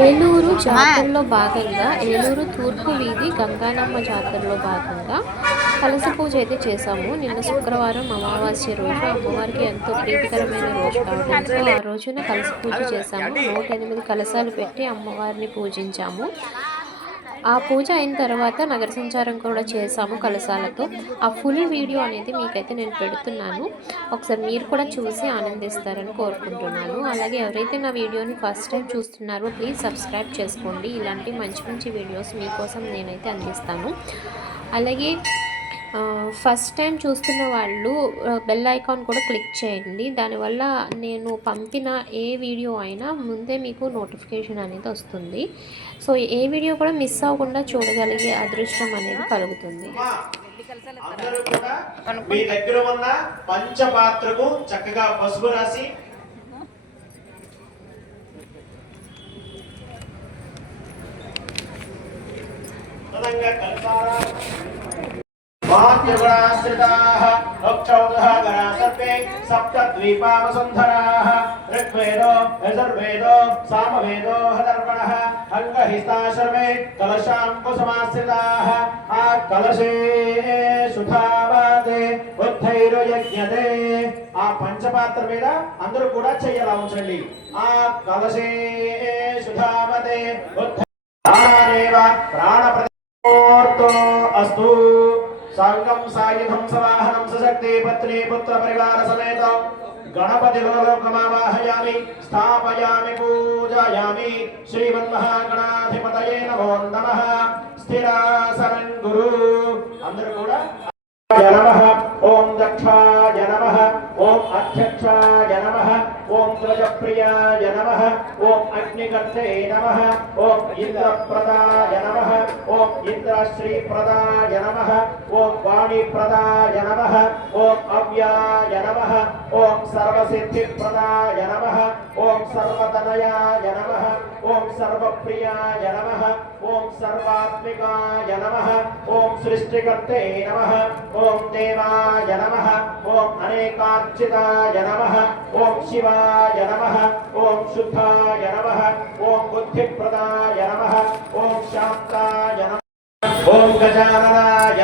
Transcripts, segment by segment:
ఏలూరు జాతరలో భాగంగా ఏలూరు తూర్పు వీధి గంగానమ్మ జాతరలో భాగంగా కలస పూజ అయితే చేశాము. నిన్న శుక్రవారం అమావాస్య రోజు అమ్మవారికి ఎంతో ప్రీతికరమైన రోజు కావడంతో ఆ రోజున కలస పూజ చేశాము. నూట ఎనిమిది కలశాలు పెట్టి అమ్మవారిని పూజించాము. ఆ పూజ అయిన తర్వాత నగర సంచారం కూడా చేసాము కలశాలతో. ఆ ఫుల్ వీడియో అనేది మీకైతే నేను పెడుతున్నాను. ఒకసారి మీరు కూడా చూసి ఆనందిస్తారని కోరుకుంటున్నాను. అలాగే ఎవరైతే నా వీడియోని ఫస్ట్ టైం చూస్తున్నారో ప్లీజ్ సబ్స్క్రైబ్ చేసుకోండి. ఇలాంటి మంచి మంచి వీడియోస్ మీకోసం నేనైతే అందిస్తాను. అలాగే ఫస్ట్ టైం చూస్తున్న వాళ్ళు బెల్ ఐకాన్ కూడా క్లిక్ చేయండి. దానివల్ల నేను పంపిన ఏ వీడియో అయినా ముందే మీకు నోటిఫికేషన్ అనేది వస్తుంది. సో ఏ వీడియో కూడా మిస్ అవ్వకుండా చూడగలిగే అదృష్టం అనేది కలుగుతుంది. మీ దగ్గర ఉన్న పంచపాత్రకు చక్కగా పసుపు రాసి కల్పారా మాతృగుణాశ్రితాः అక్షౌదः గణా సర్వే సప్తద్వీపావసుంధరాः ఋగ్వేదో యజుర్వేదో సామవేదో హదర్వణः అంగహిస్తా సర్వే కలశాం కుసుమాశ్రితాः ఆ కలశే సుధావాదే ఉద్ధైర్యజ్ఞతే ఆ పంచపాత్ర మీద అందరూ కూడా చెయ్యలా ఉంచండి. ఆ కలశే సుధావదే ఉద్ధైరేవ ప్రాణప్రతిమూర్తో అస్తు సంగం సాయుధం సవాహనం సశక్తి పత్ని పుత్ర పరివార సమేత గణపతి లోకమావాహయామి స్థాపయామి పూజయామి. శ్రీమన్మహాగణాధిపతయే నమో నమః. స్థిరాసనం గురు. అందరూ కూడా. నమః. ఓం దక్షాయ నమః. ఓం అధ్యక్షాయ నమః ఓం ధ్వజప్రియాయ నమః ఓం అగ్నిగర్తే నమః ఓం ఇంద్రప్రదాయ నమః ఓం ఇంద్రశ్రీప్రదాయ నమః ఓం వాణిప్రదాయ నమః ఓం అవ్యాయ నమః ఓం సర్వసిద్ధిప్రదాయ నమః ఓం సర్వతనయాయ నమః ఓం సర్వప్రియాయ నమః ఓం సర్వాత్మికాయ నమః ఓం సృష్టికర్తే నమః ఓం దేవాయ నమః ఓం అనేకార్చితాయ నమః ఓం శివాయ నమః ఓం శుద్ధాయ నమః ఓం బుద్ధిప్రదాయ నమః ఓం శాంతాయ నమః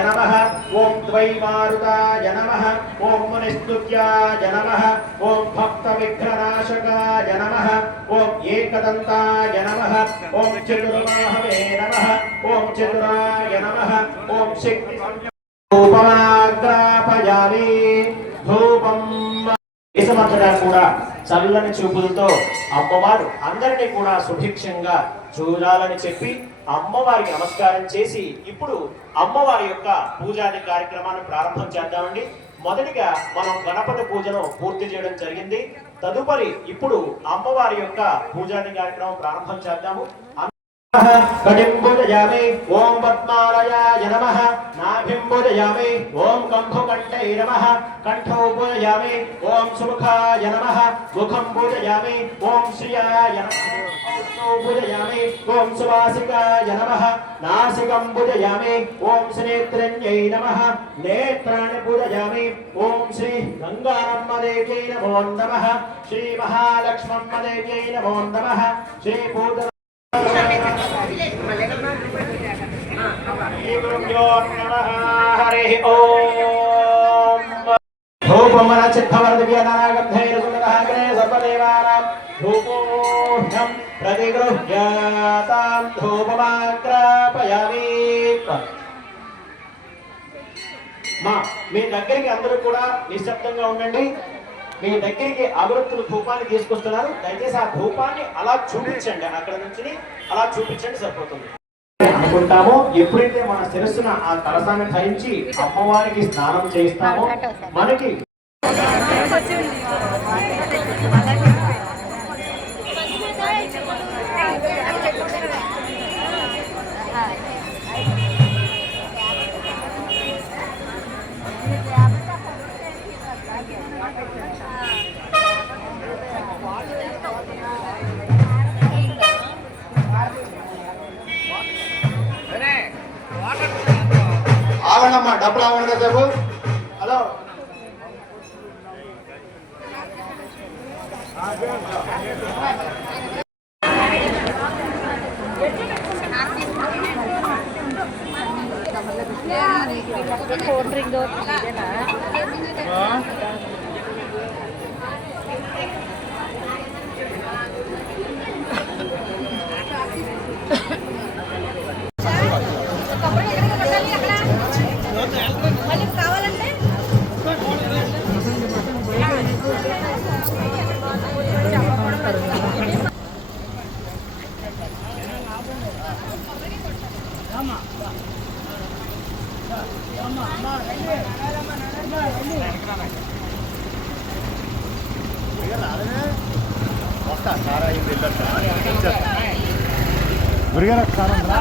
ఓం గజాననాయ నమః ఓం ద్వైమారుతాయ నమః ఓం మునిస్తుత్యాయ నమః ఓం భక్త విఘ్ననాశకాయ నమః ఓం ఏకదంతాయ నమః ఓం చతుర్బాహవే నమః ఓం చతురాయ నమః ఓం శక్తి రూపమాగ్రాపయామి ధూపం దేశమంతటా కూడా చల్లని చూపులతో అమ్మవారు అందరినీ కూడా సుభిక్షంగా చూడాలని చెప్పి అమ్మవారికి నమస్కారం చేసి ఇప్పుడు అమ్మవారి యొక్క పూజాది కార్యక్రమాన్ని ప్రారంభం చేద్దామండి. మొదటిగా మనం గణపతి పూజను పూర్తి చేయడం జరిగింది. తదుపరి ఇప్పుడు అమ్మవారి యొక్క పూజాది కార్యక్రమం ప్రారంభం చేద్దాము. కటింపుజయామి ఓం పద్మాలయాయ నమ నాభిం పూజయామి ఓం కంఠుకంఠై నమ కంఠౌ పూజయామి ఓం సుముఖాయ నమ ముఖం పూజయామి ఓం శ్రియాయ నమః పూజయామి ఓం సువాసికాయ నమ నాసికం పూజయామి ఓం శ్రీనేత్రన్యై నమ నేత్రాన్ని పూజయామి ఓం శ్రీ గంగారమ్మదేవ్యై నమో నమ శ్రీ మహాలక్ష్మమ్మదేవ్యై నమో నమ శ్రీ పూజ ధూపమాగ్రాపయామి మా మీ దగ్గరికి అందరూ కూడా నిశ్శబ్దంగా ఉండండి. మీ దగ్గరికి అగరత్తులు ధూపాన్ని తీసుకొస్తున్నారు. దయచేసి ఆ ధూపాన్ని అలా చూపించండి. అక్కడ నుంచి అలా చూపించండి సరిపోతుంది. అనుకుంటామో ఎప్పుడైతే మన శిరస్సున ఆ కలసాన్ని ధరించి అమ్మవారికి స్నానం చేయిస్తామో మనకి అమ్మా డబ్బులు అవ్వండి కదా సేపు హలో. కోల్డ్ డ్రింక్ గురిగారు కారం రా